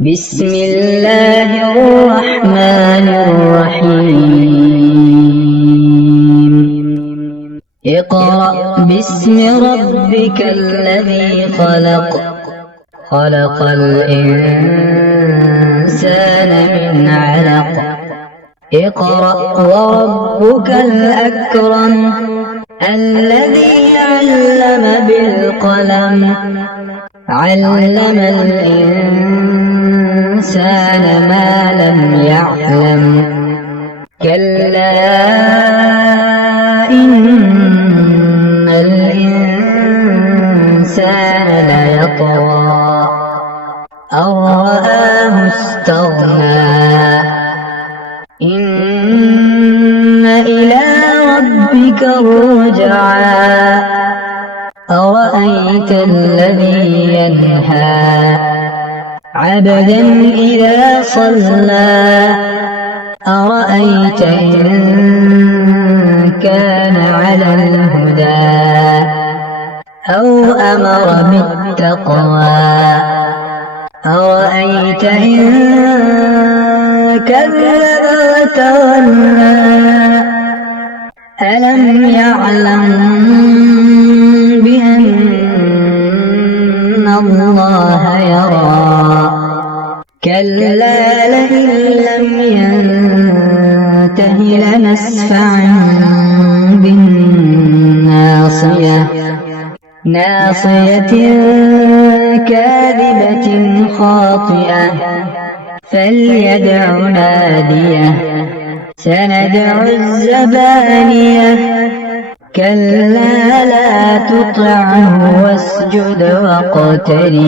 بسم الله الرحمن الرحيم اقرأ باسم ربك الذي خلق خلق الإنسان من علق اقرأ وربك الأكرم الذي علم بالقلم علم الإنسان ما لم يعلم كلا إن الإنسان ليطغى أن رآه استغنى إن إلى ربك الرجعى أرأيت الذي ينهى عبدا إذا صلى أرأيت إن كان على الهدى أو أمر بالتقوى أرأيت إن كذب وتولى ألم يعلم بأن الله يرى كلا لئن لم ينته لنسفعا بالناصية ناصية كاذبة خاطئة فليدع ناديه سندع الزبانية كلا لا تطعه واسجد واقترب